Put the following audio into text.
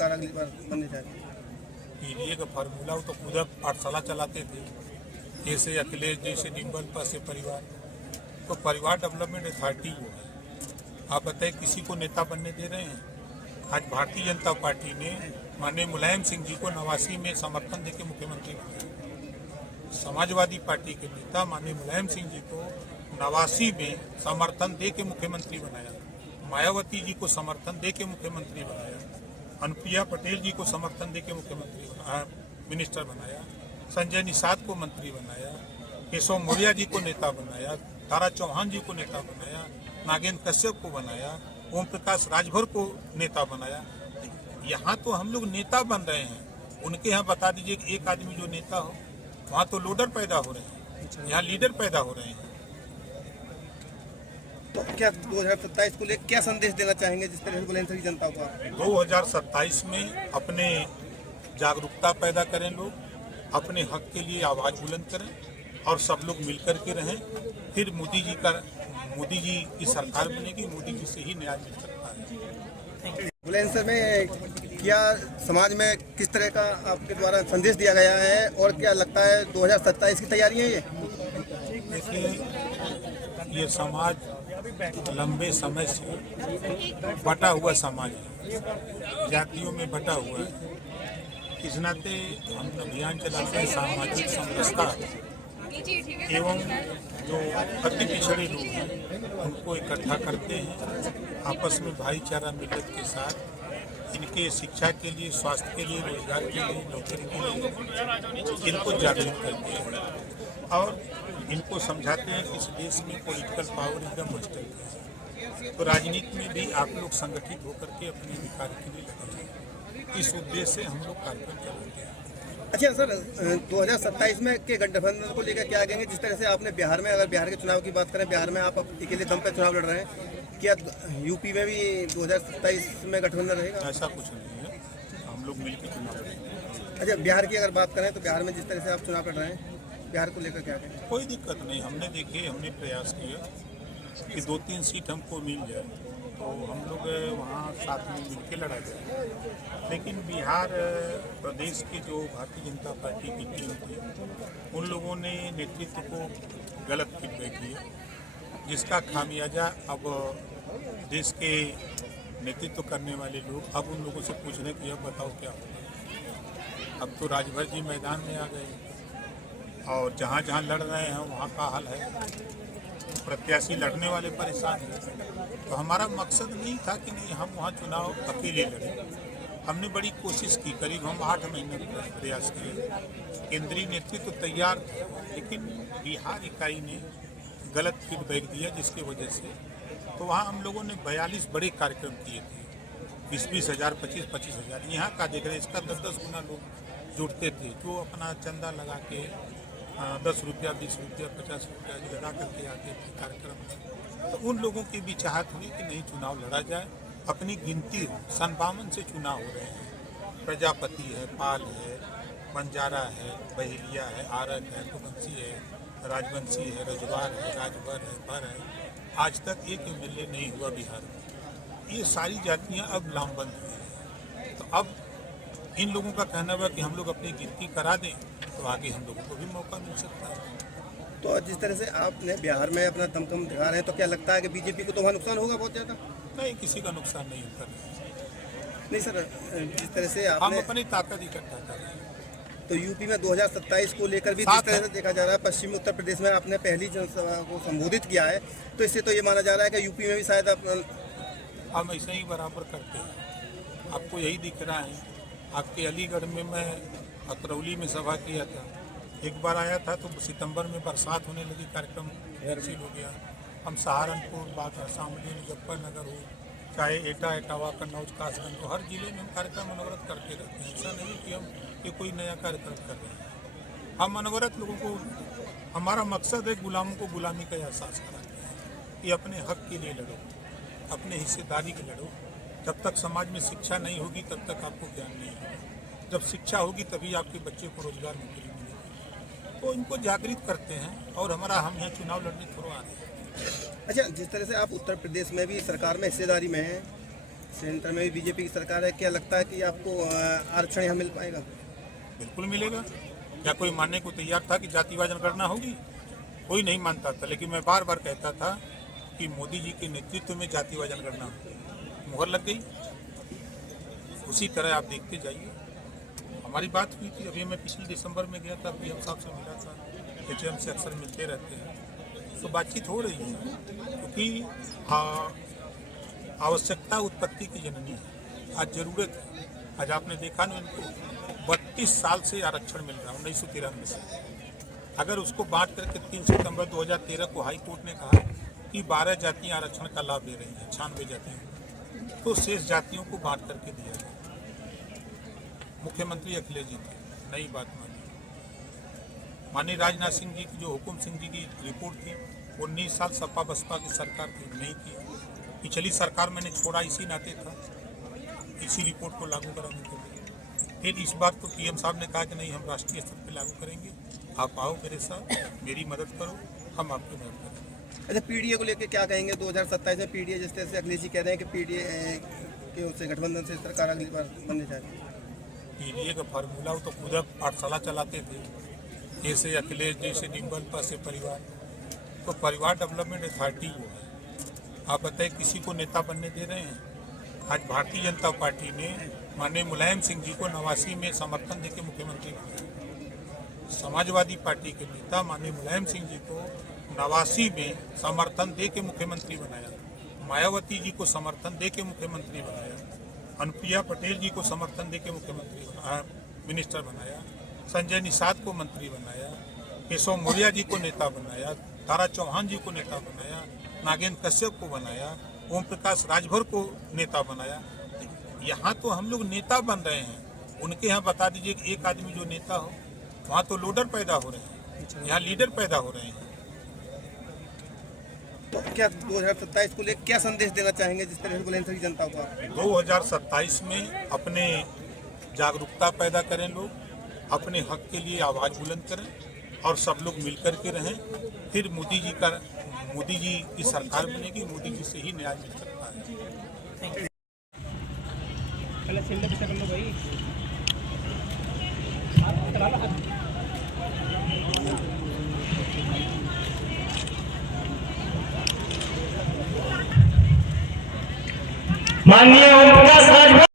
सरकार अगली बार बनने जा रही है? पीडीए का फार्मूला वो तो खुद पाठशाला चलाते थे, जैसे अखिलेश जैसे डिम्बल पर से परिवार, तो परिवार डेवलपमेंट अथॉरिटी वो है। आप बताइए किसी को नेता बनने दे रहे हैं? आज भारतीय जनता पार्टी ने माननीय मुलायम सिंह जी को 89 में समर्थन देके मुख्यमंत्री बनाया। समाजवादी पार्टी के नेता माननीय मुलायम सिंह जी को 89 में समर्थन देके मुख्यमंत्री बनाया। मायावती जी को समर्थन देके मुख्यमंत्री बनाया। अनुप्रिया पटेल जी को समर्थन देके मुख्यमंत्री मिनिस्टर बनाया। संजय निषाद को मंत्री बनाया। केशव मौर्य जी को नेता बनाया। तारा चौहान जी को नेता बनाया। नागेंद्र कश्यप को बनाया। ओम प्रकाश राजभर को नेता बनाया। यहाँ तो हम लोग नेता बन रहे हैं, उनके यहाँ बता दीजिए कि एक आदमी जो नेता हो, वहाँ तो लोडर पैदा हो रहे हैं, यहाँ लीडर पैदा हो रहे हैं। तो क्या 2027 को लेकर क्या संदेश देना चाहेंगे जिस तरह से बुलंदशहर की जनता को? 2027 में अपने जागरूकता पैदा करें, लोग अपने हक के लिए आवाज बुलंद करें और सब लोग मिलकर के रहें। फिर मोदी जी की सरकार बनेगी, मोदी जी से ही न्याय मिल सकता है। बुलंदशहर में क्या समाज में किस तरह का आपके द्वारा संदेश दिया गया है और क्या लगता है 2027 की तैयारियां ये? देखिए, ये समाज लंबे समय से बटा हुआ समाज है, जातियों में बटा हुआ है। इस नाते हम अभियान चलाते हैं सामाजिक समरसता एवं जो अति पिछड़े लोग हैं उनको इकट्ठा करते हैं, आपस में भाईचारा मिलत के साथ इनके शिक्षा के लिए, स्वास्थ्य के लिए, रोजगार के लिए, नौकरी के लिए इनको जागरूक करते हैं और इनको समझाते हैं कि इस देश में पॉलिटिकल पावर एकदम मस्टर्ड है, तो राजनीति में भी आप लोग संगठित होकर के अपने अधिकार के लिए लड़ें। इस उद्देश्य से हम लोग कार्यक्रम चलाते हैं। अच्छा सर, 2027 में के गठबंधन को लेकर क्या कहेंगे? जिस तरह से आपने बिहार में, अगर बिहार के चुनाव की बात करें, बिहार में आप अकेले दम पे चुनाव लड़ रहे हैं, क्या यूपी में भी 2027 में गठबंधन रहेगा? ऐसा कुछ नहीं है, हम लोग मिलकर चुनाव लड़ेंगे। अच्छा, बिहार की अगर बात करें तो बिहार में जिस तरह से आप चुनाव लड़ रहे हैं, बिहार को लेकर क्या कहेंगे? कोई दिक्कत नहीं, हमने प्रयास किया कि 2-3 सीट हमको मिल जाए, तो हम लोग वहाँ साथ में मिलकर लड़ा जाए। लेकिन बिहार प्रदेश की जो भारतीय जनता पार्टी की टीम थी, उन लोगों ने नेतृत्व को गलत फीडबैक दिया, जिसका खामियाजा अब देश के नेतृत्व करने वाले लोग अब उन लोगों से पूछ रहे कि अब बताओ क्या होगा। अब तो राजभर जी मैदान में आ गए और जहाँ जहाँ लड़ रहे हैं वहाँ का हाल है, प्रत्याशी लड़ने वाले परेशान हैं। तो हमारा मकसद नहीं था कि नहीं हम वहाँ चुनाव अकेले लड़ें। हमने बड़ी कोशिश की, करीब हम 8 महीने प्रयास किए, केंद्रीय नेतृत्व तैयार था, लेकिन बिहार इकाई ने गलत फीडबैक दिया, जिसकी वजह से तो वहाँ हम लोगों ने 42 बड़े कार्यक्रम किए थे, 20-20 हज़ार, 25-25 हज़ार। यहाँ का देख रहे, इसका 10-10 गुना लोग जुड़ते थे, जो अपना चंदा लगा के 10 रुपया, 20 रुपया, 50 रुपया लगा करके आते थे कार्यक्रम। तो उन लोगों की भी चाहत हुई कि नहीं, चुनाव लड़ा जाए, अपनी गिनती हो। 57 से चुनाव हो रहे हैं, प्रजापति है, पाल है, बंजारा है, बहेलिया है, आरक है, कुबंसी है, राजवंशी है, रजवार है, राजभर है, भर है। आज तक एक एमएलए नहीं हुआ बिहार में। ये सारी जातियां अब लामबंद हुई हैं। तो अब इन लोगों का कहना हुआ कि हम लोग अपनी गिनती करा दें तो आगे हम लोगों को भी मौका मिल सकता है। तो जिस तरह से आपने बिहार में अपना दमखम दिखा रहे हैं, तो क्या लगता है कि बीजेपी को तो वहाँ नुकसान होगा बहुत ज़्यादा? नहीं, किसी का नुकसान नहीं होता। नहीं सर, जिस तरह से हम आपने अपनी ताकत इकट्ठा कर रहे हैं। तो यूपी में 2027 को लेकर भी जिस तरह से देखा जा रहा है, पश्चिमी उत्तर प्रदेश में आपने पहली जनसभा को संबोधित किया है, तो इससे तो ये माना जा रहा है कि यूपी में भी शायद हम ऐसे ही बराबर करते हैं। आपको यही दिख रहा है, आपके अलीगढ़ में मैं अतरौली में सभा किया था, एक बार आया था तो सितंबर में बरसात होने लगी, कार्यक्रम कैंसिल हो गया। हम सहारनपुर, बाघा, शामली, मुजफ्फरनगर हो, चाहे एटा, इटावा, कन्नौज, कासगंज हो, हर जिले में हम कार्यक्रम अनवरत करते रहते हैं। ऐसा नहीं कि हम ये कोई नया कार्यक्रम कर रहे हैं। हम अनवरत लोगों को, हमारा मकसद है गुलामों को गुलामी का एहसास कराते हैं कि अपने हक के लिए लड़ो, अपने हिस्सेदारी के लड़ो। जब तक समाज में शिक्षा नहीं होगी तब तक आपको ज्ञान नहीं होगा। जब शिक्षा होगी तभी आपके बच्चे को रोजगार नौकरी मिलेगी। तो इनको जागृत करते हैं और हम यहाँ चुनाव लड़ने थोड़ा आ रहे हैं। अच्छा, जिस तरह से आप उत्तर प्रदेश में भी सरकार में हिस्सेदारी में हैं, सेंटर में भी बीजेपी की सरकार है, क्या लगता है कि आपको आरक्षण यहाँ मिल पाएगा? बिल्कुल मिलेगा। क्या कोई मानने को तैयार था कि जातिवाद जनगणना होगी? कोई नहीं मानता था, लेकिन मैं बार बार कहता था कि मोदी जी के नेतृत्व में जातिवाद जनगणना होगी। मुहर लग गई। उसी तरह आप देखते जाइए। हमारी बात हुई थी, अभी मैं पिछले दिसंबर में गया था, पीएम साहब से मिला था, एचएम से अक्सर मिलते रहते हैं, तो बातचीत हो रही है, क्योंकि आवश्यकता उत्पत्ति की जननी है। आज जरूरत है। आज आपने देखा ना, इनको 32 साल से आरक्षण मिल रहा है, 1993 से। अगर उसको बांट करके 3 सितंबर 2013 को हाई कोर्ट ने कहा कि 12 जातियां आरक्षण का लाभ ले रही हैं, 96 जातियां, तो शेष जातियों को बांट करके दिया गया। मुख्यमंत्री अखिलेश जी ने नई बात मानी। माननीय राजनाथ सिंह जी की जो हुकुम सिंह जी की रिपोर्ट थी, 19 साल सपा बसपा की सरकार थी, नहीं की। पिछली सरकार मैंने छोड़ा इसी नाते था, इसी रिपोर्ट को लागू कराने के लिए। फिर इस बात को पीएम साहब ने कहा कि नहीं, हम राष्ट्रीय स्तर पर लागू करेंगे, आप आओ मेरे साथ, मेरी मदद करो, हम आपकी मदद करेंगे। अच्छा, पीडीए को लेकर क्या कहेंगे? 2027 में पीडीए, जिस तरह से अखिलेश जी कह रहे हैं कि पीडीए के उससे गठबंधन से सरकार अगली बार बनने जा रही है। पीडीए का फार्मूला, वो तो खुद पाठशाला चलाते थे, जैसे अखिलेश जी से डिम्बल पर से परिवार, तो परिवार डेवलपमेंट अथॉरिटी वो है। आप बताइए, किसी को नेता बनने दे रहे हैं? आज भारतीय जनता पार्टी ने माननीय मुलायम सिंह जी को 89 में समर्थन देकर मुख्यमंत्री बनाया। समाजवादी पार्टी के नेता माननीय मुलायम सिंह जी को 89 में समर्थन दे के मुख्यमंत्री बनाया। मायावती जी को समर्थन दे के मुख्यमंत्री बनाया। अनुप्रिया पटेल जी को समर्थन दे के मुख्यमंत्री बनाया, मिनिस्टर बनाया। संजय निषाद को मंत्री बनाया। केशव मौर्य जी को नेता बनाया। तारा चौहान जी को नेता बनाया। नागेंद्र कश्यप को बनाया। ओम प्रकाश राजभर को नेता बनाया। यहाँ तो हम लोग नेता बन रहे हैं। उनके यहाँ बता दीजिए कि एक आदमी जो नेता हो, वहाँ तो लोडर पैदा हो रहे हैं, यहाँ लीडर पैदा हो रहे हैं। तो क्या 2027 को लेकर क्या संदेश देना चाहेंगे, जिस तरह से बुलंदशहर की जनता को? 2027 में अपने जागरूकता पैदा करें, लोग अपने हक के लिए आवाज़ बुलंद करें और सब लोग मिलकर के रहें। फिर मोदी जी की सरकार बनेगी। मोदी जी से ही न्याय मिल सकता है। माननीय ओम प्रकाश राजभर